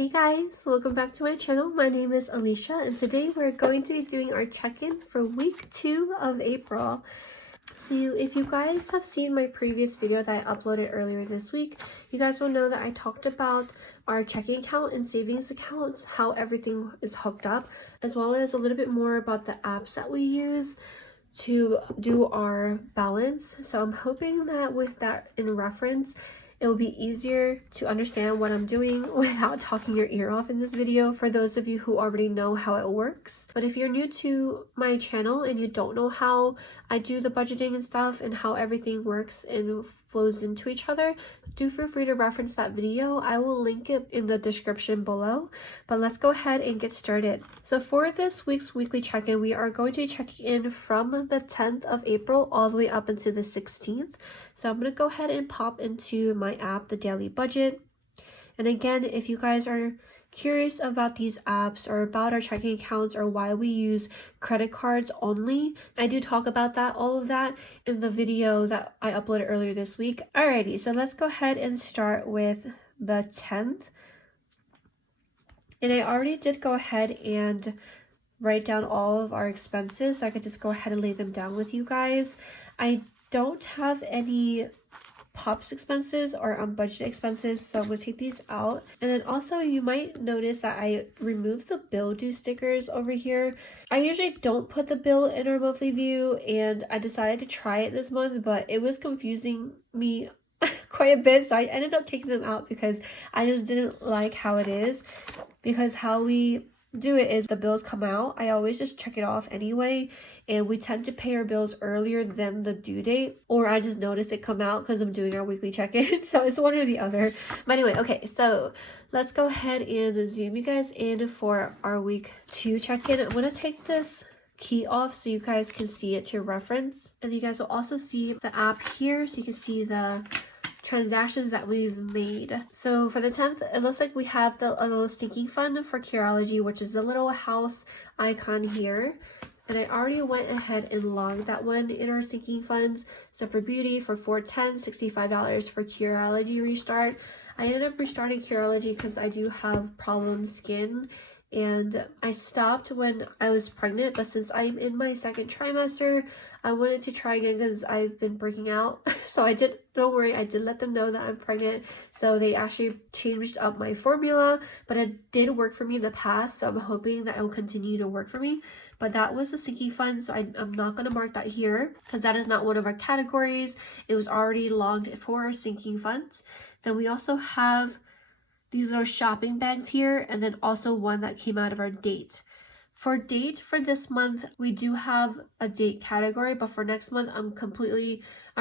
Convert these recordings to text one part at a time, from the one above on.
Hey guys, welcome back to my channel. My name is Alicia and today we're going to be doing our check-in for week 2 of April. So if you guys have seen my previous video that I uploaded earlier this week, you guys will know that I talked about our checking account and savings accounts, how everything is hooked up, as well as a little bit more about the apps that we use to do our balance. So I'm hoping that with that in reference, it will be easier to understand what I'm doing without talking your ear off in this video for those of you who already know how it works. But if you're new to my channel and you don't know how I do the budgeting and stuff and how everything works and flows into each other, do feel free to reference that video. I will link it in the description below. But let's go ahead and get started. So for this week's weekly check-in, we are going to be checking in from the 10th of April all the way up into the 16th. So I'm going to go ahead and pop into my app, the Daily Budget. And again, if you guys are curious about these apps or about our checking accounts or why we use credit cards only, I do talk about all of that in the video that I uploaded earlier this week. Alrighty, so let's go ahead and start with the 10th. And I already did go ahead and write down all of our expenses, so I could just go ahead and lay them down with you guys. I don't have any Pops expenses or unbudgeted expenses, so I'm going to take these out. And then also you might notice that I removed the bill due stickers over here. I usually don't put the bill in our monthly view, and I decided to try it this month, but it was confusing me quite a bit, so I ended up taking them out because I just didn't like how it is. Because how we do it is the bills come out, I always just check it off anyway, and we tend to pay our bills earlier than the due date, or I just notice it come out because I'm doing our weekly check-in. So it's one or the other. But anyway, okay, so let's go ahead and zoom you guys in for our week 2 check-in. I'm going to take this key off so you guys can see it to reference, and you guys will also see the app here so you can see the transactions that we've made. So for the 10th, it looks like we have a little sinking fund for Curology, which is the little house icon here. And I already went ahead and logged that one in our sinking funds. So for beauty, for $410, $65 for Curology Restart. I ended up restarting Curology because I do have problem skin, and I stopped when I was pregnant, but since I'm in my 2nd trimester, I wanted to try again because I've been breaking out. So don't worry, I did let them know that I'm pregnant. So they actually changed up my formula, but it did work for me in the past. So I'm hoping that it will continue to work for me. But that was the sinking fund, so I'm not going to mark that here because that is not one of our categories. It was already logged for sinking funds. Then we also have these little shopping bags here, and then also one that came out of our date. For date for this month, we do have a date category, but for next month, I'm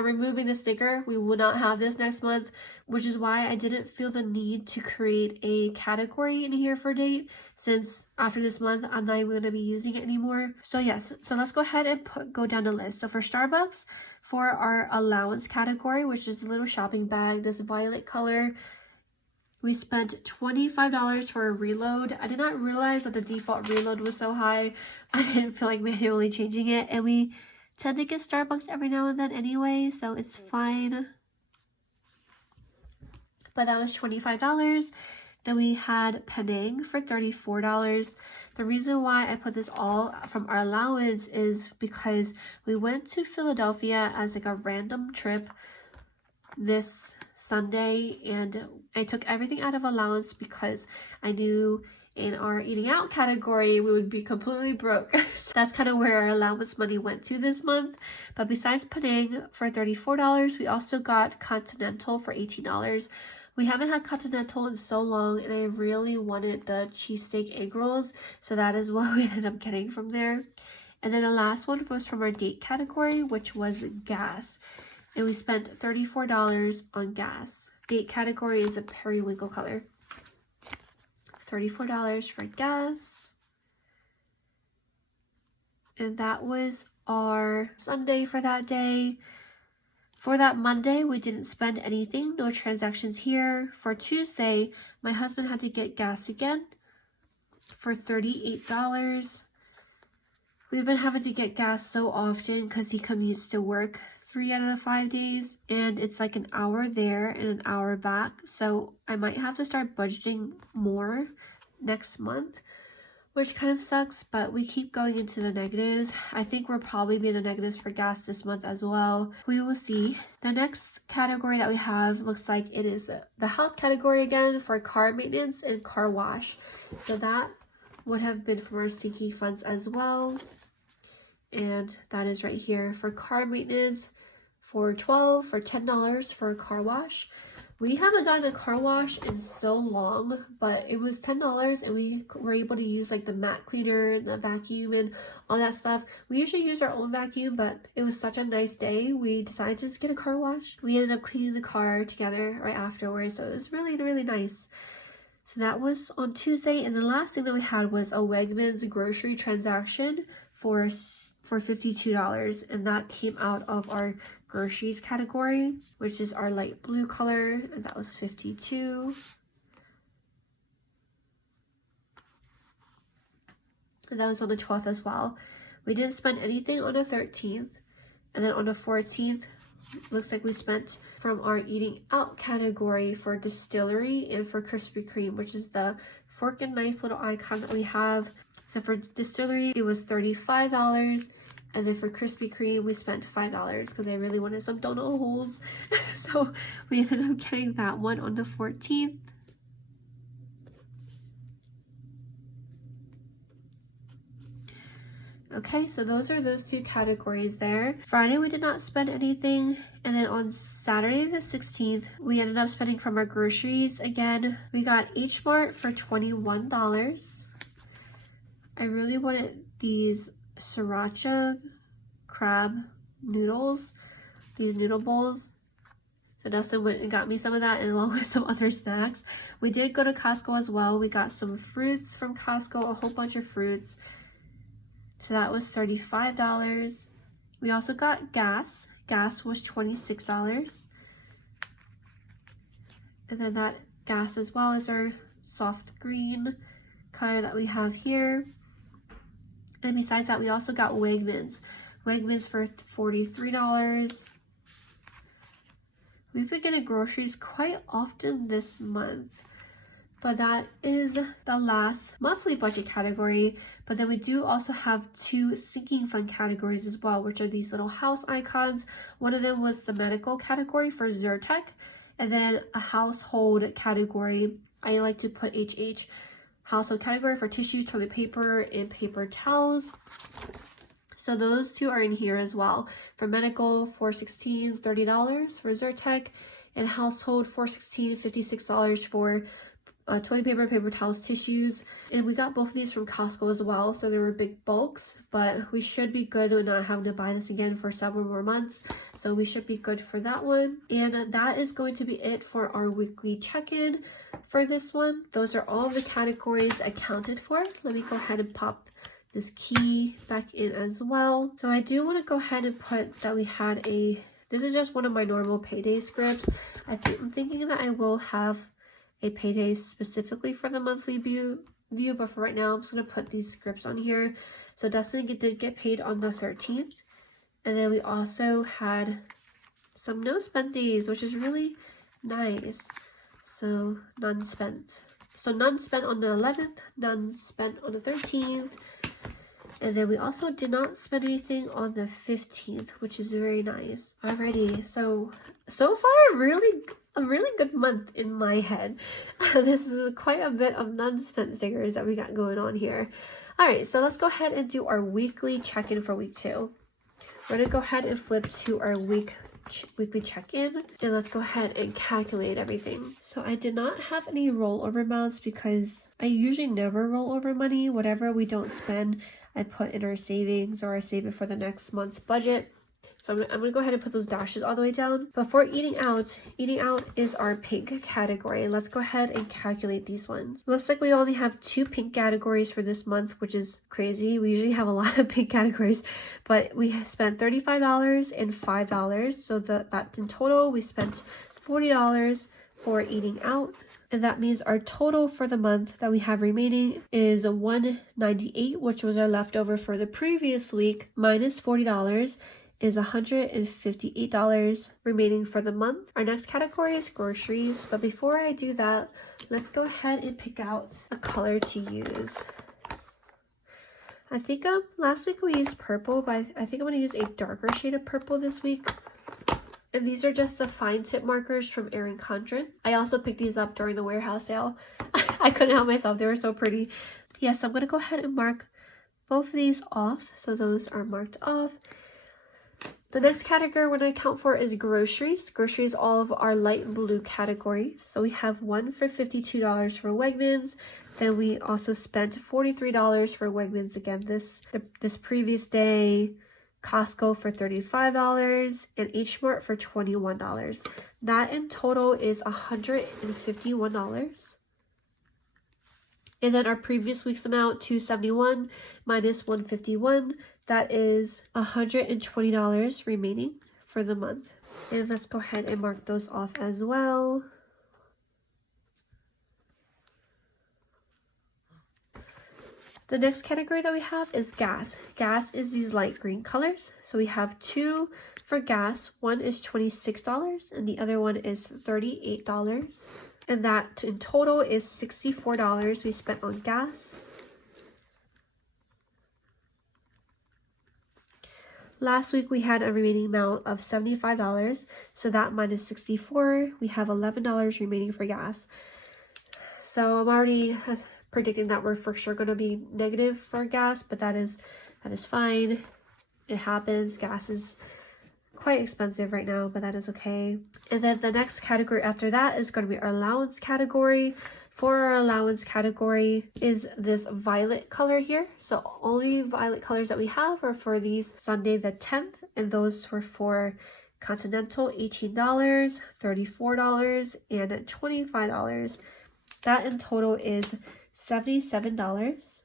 removing the sticker. We will not have this next month, which is why I didn't feel the need to create a category in here for date, since after this month, I'm not even going to be using it anymore. So yes, so let's go ahead and go down the list. So for Starbucks, for our allowance category, which is the little shopping bag, this violet color, we spent $25 for a reload. I did not realize that the default reload was so high. I didn't feel like manually changing it. And we tend to get Starbucks every now and then anyway, so it's fine. But that was $25. Then we had Penang for $34. The reason why I put this all from our allowance is because we went to Philadelphia as like a random trip this Sunday, and I took everything out of allowance because I knew in our eating out category we would be completely broke. So that's kind of where our allowance money went to this month. But besides Penang for $34, we also got Continental for $18. We haven't had Continental in so long, and I really wanted the cheesesteak egg rolls, so that is what we ended up getting from there. And then the last one was from our date category, which was gas. And we spent $34 on gas. Date category is a periwinkle color. $34 for gas. And that was our Sunday for that day. For that Monday, we didn't spend anything. No transactions here. For Tuesday, my husband had to get gas again for $38. We've been having to get gas so often because he commutes to work 3 out of the 5 days, and it's like an hour there and an hour back. So I might have to start budgeting more next month, which kind of sucks, but we keep going into the negatives. I think we'll probably be in the negatives for gas this month as well. We will see. The next category that we have looks like it is the house category again for car maintenance and car wash. So that would have been from our sinking funds as well. And that is right here for car maintenance for $10 for a car wash. We haven't gotten a car wash in so long, but it was $10 and we were able to use like the mat cleaner, the vacuum and all that stuff. We usually use our own vacuum, but it was such a nice day. We decided to just get a car wash. We ended up cleaning the car together right afterwards, so it was really, really nice. So that was on Tuesday, and the last thing that we had was a Wegmans grocery transaction for $52, and that came out of our groceries category, which is our light blue color, and that was $52. And that was on the 12th as well. We didn't spend anything on the 13th, and then on the 14th, looks like we spent from our eating out category for distillery and for Krispy Kreme, which is the fork and knife little icon that we have. So for distillery, it was $35. And then for Krispy Kreme, we spent $5 because I really wanted some donut holes. So we ended up getting that one on the 14th. Okay, so those are those two categories there. Friday, we did not spend anything. And then on Saturday the 16th, we ended up spending from our groceries. Again, we got H Mart for $21. I really wanted these sriracha crab noodles, these noodle bowls. So Dustin went and got me some of that, and along with some other snacks. We did go to Costco as well. We got some fruits from Costco, a whole bunch of fruits. So that was $35. We also got gas. Gas was $26. And then that gas as well is our soft green color that we have here. And besides that, we also got Wegmans. Wegmans for $43. We've been getting groceries quite often this month, but that is the last monthly budget category. But then we do also have two sinking fund categories as well, which are these little house icons. One of them was the medical category for Zyrtec, and then a household category. I like to put HH. Household category for tissues, toilet paper, and paper towels. So those two are in here as well. For medical, $416, $30 for Zyrtec, and household, $416, $56 for toilet paper, paper towels, tissues. And we got both of these from Costco as well, so they were big bulks, but we should be good with not having to buy this again for several more months. So we should be good for that one. And that is going to be it for our weekly check-in for this one. Those are all of the categories accounted for. Let me go ahead and pop this key back in as well. So I do want to go ahead and put that we had this is just one of my normal payday scripts. I'm thinking that I will have a payday specifically for the monthly view, but for right now, I'm just going to put these scripts on here. So Dustin did get paid on the 13th. And then we also had some no spend days, which is really nice. So none spent. So none spent on the 11th, none spent on the 13th. And then we also did not spend anything on the 15th, which is very nice. Alrighty, so far a really good month in my head. This is quite a bit of non-spent stickers that we got going on here. Alright, so let's go ahead and do our weekly check-in for week 2. We're going to go ahead and flip to our weekly check-in, and let's go ahead and calculate everything. So I did not have any rollover amounts because I usually never roll over money. Whatever we don't spend, I put in our savings, or I save it for the next month's budget. So I'm going to go ahead and put those dashes all the way down. Before eating out is our pink category. Let's go ahead and calculate these ones. Looks like we only have 2 pink categories for this month, which is crazy. We usually have a lot of pink categories, but we spent $35 and $5. So that in total, we spent $40 for eating out. And that means our total for the month that we have remaining is $198, which was our leftover for the previous week, minus $40. is $158 remaining for the month. Our next category is groceries, but before I do that, let's go ahead and pick out a color to use. I think last week we used purple, but I think I'm going to use a darker shade of purple this week. And these are just the fine tip markers from Erin Condren. I also picked these up during the warehouse sale. I couldn't help myself, they were so pretty. Yes, I'm going to go ahead and mark both of these off, so those are marked off. The next category we're going to account for is groceries. Groceries, all of our light blue categories. So we have one for $52 for Wegmans. Then we also spent $43 for Wegmans again this previous day. Costco for $35 and H Mart for $21. That in total is $151. And then our previous week's amount, $271 minus $151, that is $120 remaining for the month. And let's go ahead and mark those off as well. The next category that we have is gas. Gas is these light green colors. So we have two for gas. One is $26 and the other one is $38. And that in total is $64 we spent on gas. Last week we had a remaining amount of $75. So that minus 64, we have $11 remaining for gas. So I'm already predicting that we're for sure going to be negative for gas, but that is fine. It happens. Gas is quite expensive right now, but that is okay. And then the next category after that is going to be our allowance category. For our allowance category is this violet color here. So only violet colors that we have are for these Sunday the 10th, and those were for Continental, $18, $34, and $25. That in total is $77.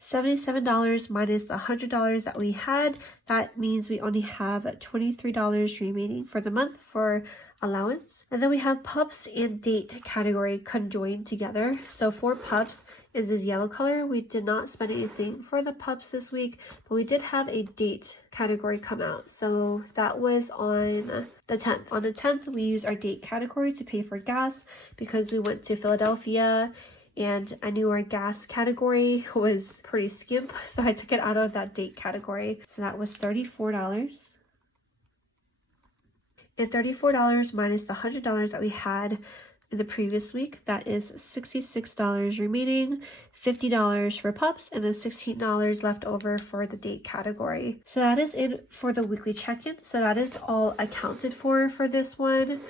$77 minus the $100 that we had. That means we only have $23 remaining for the month for allowance. And then we have pups and date category conjoined together. So for pups is this yellow color. We did not spend anything for the pups this week, but we did have a date category come out. So that was on the 10th. On the 10th, we used our date category to pay for gas because we went to Philadelphia and I knew our gas category was pretty skimp, so I took it out of that date category. So that was $34. And $34 minus the $100 that we had in the previous week, that is $66 remaining, $50 for pups, and then $16 left over for the date category. So that is it for the weekly check-in. So that is all accounted for this one.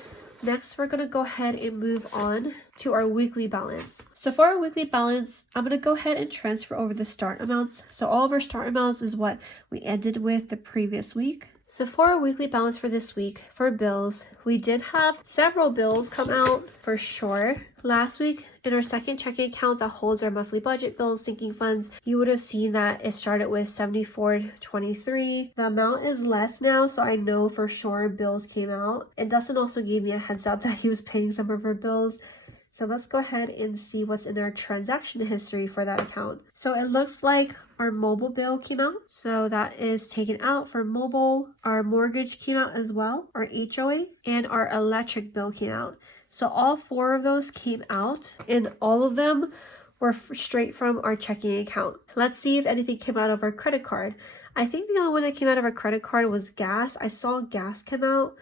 Next, we're going to go ahead and move on to our weekly balance. So for our weekly balance, I'm going to go ahead and transfer over the start amounts. So all of our start amounts is what we ended with the previous week. So for our weekly balance for this week, for bills, we did have several bills come out for sure. Last week, in our second checking account that holds our monthly budget bills, sinking funds, you would have seen that it started with $74.23. The amount is less now, so I know for sure bills came out. And Dustin also gave me a heads up that he was paying some of our bills. So let's go ahead and see what's in our transaction history for that account. So it looks like our mobile bill came out. So that is taken out for mobile. Our mortgage came out as well, our HOA, and our electric bill came out. So all four of those came out and all of them were straight from our checking account. Let's see if anything came out of our credit card. I think the only one that came out of our credit card was gas. I saw gas come out,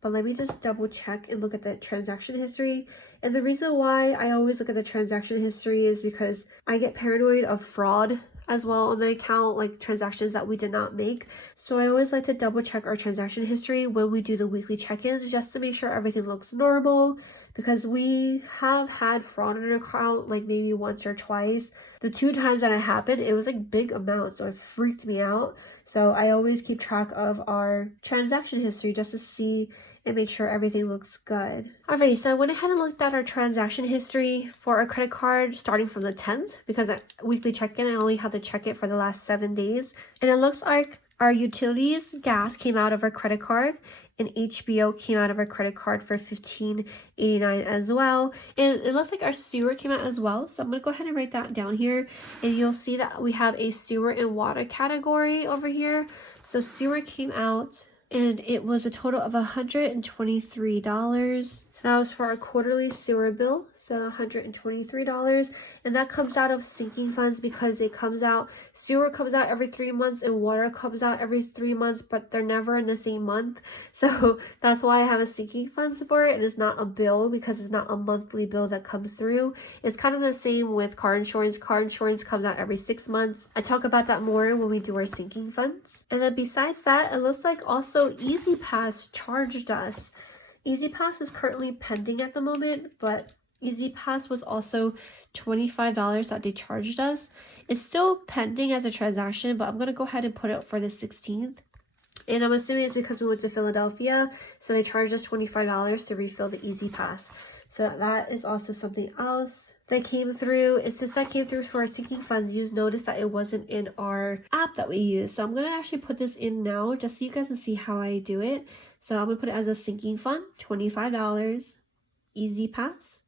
but let me just double check and look at the transaction history. And the reason why I always look at the transaction history is because I get paranoid of fraud as well on the account, like transactions that we did not make. So I always like to double check our transaction history when we do the weekly check-ins just to make sure everything looks normal, because we have had fraud in our account like maybe once or twice. The 2 times that it happened, it was like big amounts, so it freaked me out. So I always keep track of our transaction history just to see and make sure everything looks good. Alrighty, so I went ahead and looked at our transaction history for our credit card starting from the 10th, because at weekly check-in, I only had to check it for the last 7 days. And it looks like Our utilities, gas came out of our credit card, and HBO came out of our credit card for $15.89 as well. And it looks like our sewer came out as well. So I'm going to go ahead and write that down here. And you'll see that we have a sewer and water category over here. So sewer came out, and it was a total of $123. So that was for our quarterly sewer bill. So $123. And that comes out of sinking funds because it comes out, sewer comes out every 3 months and water comes out every 3 months, but they're never in the same month. So that's why I have a sinking funds for it. And it's not a bill because it's not a monthly bill that comes through. It's kind of the same with car insurance. Car insurance comes out every 6 months. I talk about that more when we do our sinking funds. And then besides that, it looks like also EasyPass charged us. EasyPass is currently pending at the moment, but EasyPass was also $25 that they charged us. It's still pending as a transaction, but I'm going to go ahead and put it for the 16th. And I'm assuming it's because we went to Philadelphia, so they charged us $25 to refill the EasyPass. So that is also something else that came through. And since that came through for our sinking funds, you notice that it wasn't in our app that we use. So I'm going to actually put this in now just so you guys can see how I do it. So I'm going to put it as a sinking fund, $25, EasyPass.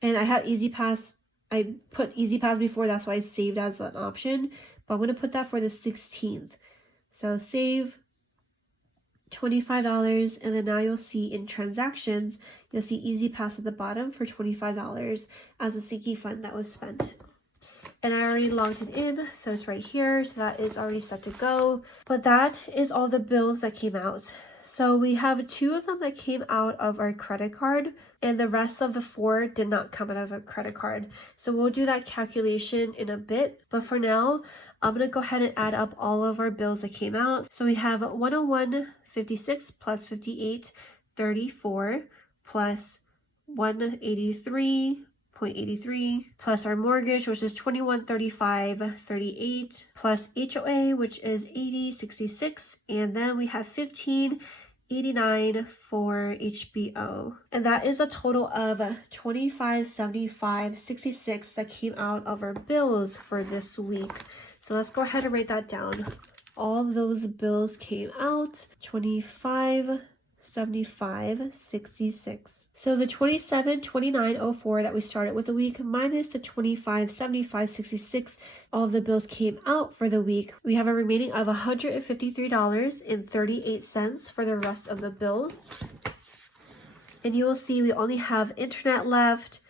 And I have EasyPass. I put EasyPass before, that's why I saved as an option. But I'm going to put that for the 16th. So save $25. And then now you'll see in transactions, you'll see EasyPass at the bottom for $25 as a sinking fund that was spent. And I already logged it in, so it's right here. So that is already set to go. But that is all the bills that came out. So we have 2 of them that came out of our credit card, and the rest of the 4 did not come out of a credit card. So we'll do that calculation in a bit. But for now, I'm going to go ahead and add up all of our bills that came out. So we have 101.56 plus 58.34 plus 183.83 plus our mortgage, which is 2135.38 plus HOA, which is 80.66, and then we have 15.89 for HBO, and that is a total of 25.75.66 that came out of our bills for this week. So let's go ahead and write that down. All of those bills came out 25.75.66. So the 27.29.04 that we started with the week minus the 25.75.66, all of the bills came out for the week. We have a remaining of $153.38 for the rest of the bills. And you will see we only have internet left,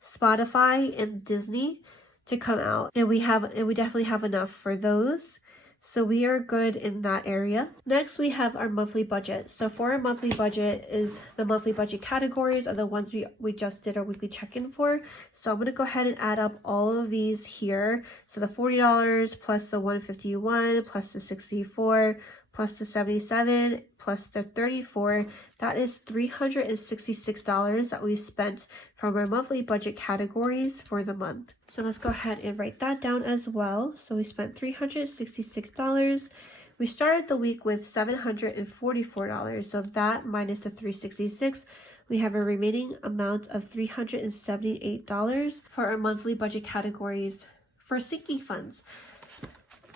Spotify, and Disney to come out. And we definitely have enough for those. So we are good in that area. Next, we have our monthly budget. So for our monthly budget is the monthly budget categories are the ones we just did our weekly check-in for. So I'm going to go ahead and add up all of these here. So the $40 plus the $151 plus the $64 plus the $77 plus the $34, that is $366 that we spent from our monthly budget categories for the month. So let's go ahead and write that down as well. So we spent $366. We started the week with $744. So that minus the $366, we have a remaining amount of $378 for our monthly budget categories for sinking funds.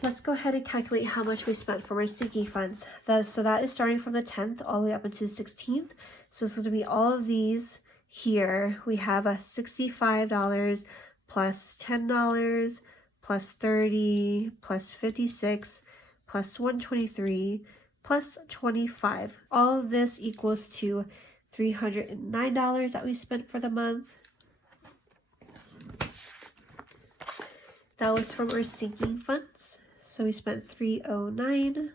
Let's go ahead and calculate how much we spent for our sinking funds. So that is starting from the 10th all the way up until the 16th. So it's going to be all of these here. We have a $65 plus $10 plus $30 plus $56 plus $123 plus $25. All of this equals to $309 that we spent for the month. That was from our sinking funds. So we spent $309.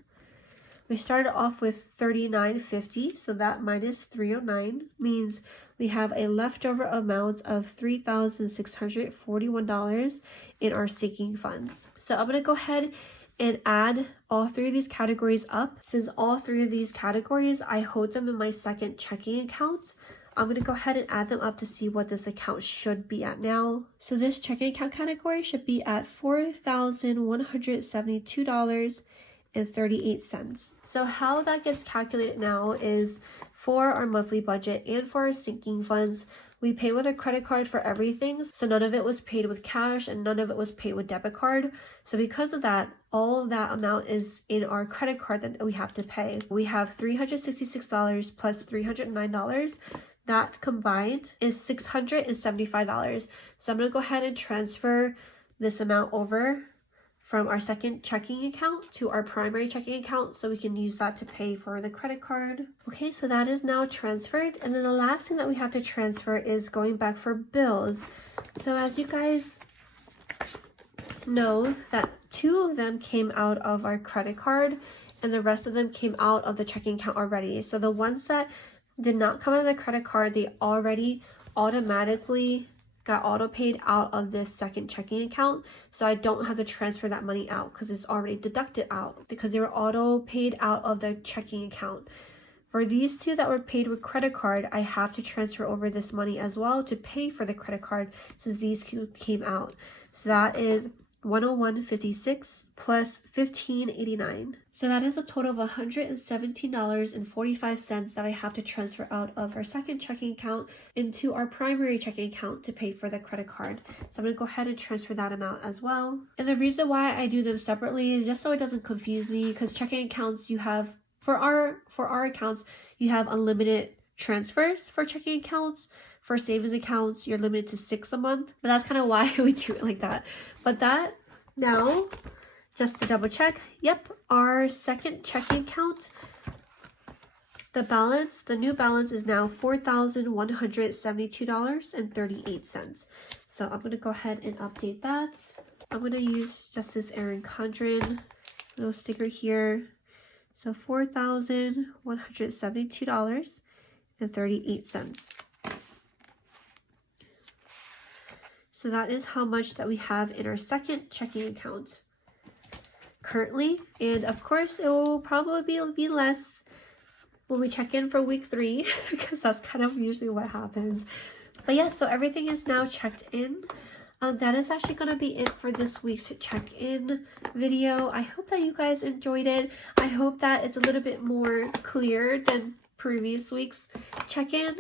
We started off with $39.50, so that minus $309 means we have a leftover amount of $3,641 in our sinking funds. So I'm going to go ahead and add all 3 of these categories up. Since all 3 of these categories, I hold them in my second checking account, I'm going to go ahead and add them up to see what this account should be at now. So this checking account category should be at $4,172.38. So how that gets calculated now is for our monthly budget and for our sinking funds, we pay with a credit card for everything. So none of it was paid with cash and none of it was paid with debit card. So because of that, all of that amount is in our credit card that we have to pay. We have $366 plus $309. That combined is $675. So I'm going to go ahead and transfer this amount over from our second checking account to our primary checking account so we can use that to pay for the credit card. Okay, so that is now transferred. And then the last thing that we have to transfer is going back for bills. So as you guys know, that 2 of them came out of our credit card and the rest of them came out of the checking account already. So the ones that did not come out of the credit card, they already automatically got auto paid out of this second checking account, so I don't have to transfer that money out because it's already deducted out because they were auto paid out of the checking account. For these 2 that were paid with credit card, I have to transfer over this money as well to pay for the credit card since these 2 came out. So that is $101.56 plus $15.89. So that is a total of $117.45 that I have to transfer out of our second checking account into our primary checking account to pay for the credit card. So I'm going to go ahead and transfer that amount as well. And the reason why I do them separately is just so it doesn't confuse me, because checking accounts you have, for our accounts, you have unlimited transfers for checking accounts. For savings accounts, you're limited to 6 a month. But that's kind of why we do it like that. But that now, just to double check, yep, our second checking account, the new balance is now $4,172.38. So I'm going to go ahead and update that. I'm going to use just this Erin Condren little sticker here. So $4,172.38. So that is how much that we have in our second checking account currently. And of course, it will probably be less when we check in for week 3 because that's kind of usually what happens. But yeah, so everything is now checked in. That is actually going to be it for this week's check-in video. I hope that you guys enjoyed it. I hope that it's a little bit more clear than previous week's check-in.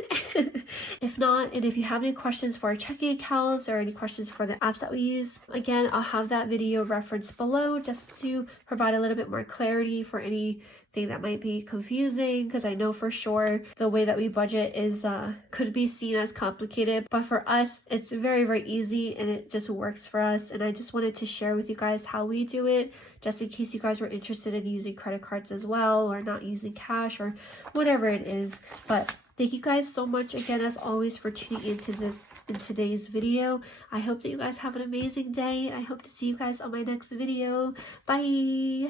If not, and if you have any questions for our checking accounts or any questions for the apps that we use, again, I'll have that video referenced below just to provide a little bit more clarity for anything that might be confusing, because I know for sure the way that we budget is could be seen as complicated, but for us it's very, very easy and it just works for us. And I just wanted to share with you guys how we do it, just in case you guys were interested in using credit cards as well, or not using cash, or whatever it is. But thank you guys so much again, as always, for tuning into today's video. I hope that you guys have an amazing day. I hope to see you guys on my next video. Bye.